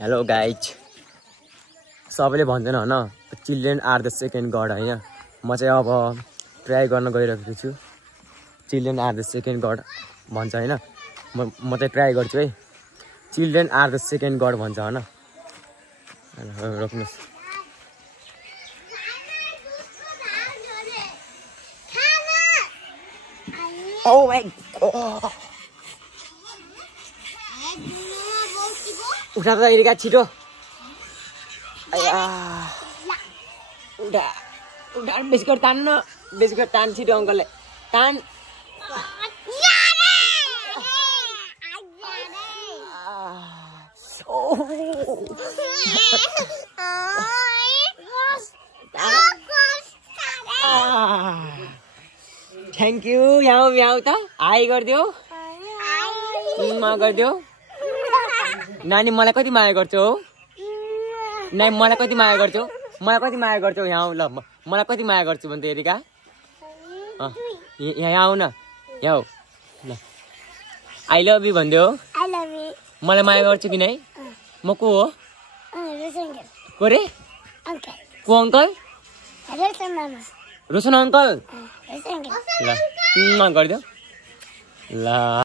Hello guys, सबैले भन्छन् होइन children are the second god होइन। म चाहिँ अब ट्राई गर्न गइरहेको छु। Children are the second god भन्छ होइन। म चाहिँ ट्राई गर्छु है। Children are the second god भन्छ होइन। रोक्नुहोस्। Oh my God! उठा त एरिका छिटो। उठा उठा बिस्कुट तान्न, बिस्कुट तान छिटो अङ्कलले तान। Thank you. यहाँ म्याउ त हाई गरिदियो, गरिदियो। नानी मलाई कति माया गर्छौ? नानी मलाई कति माया गर्छौ? मलाई कति माया गर्छौ? यहाँ ल मलाई कति माया गर्छु भने त एरिका यहाँ आऊ न, यहाँ ल। आई लभ यू भनिदेऊ। मलाई माया गर्छु कि नै? म को हो? को रे? को अङ्कल? रोशन अङ्कल। ल गरिदेऊ ल।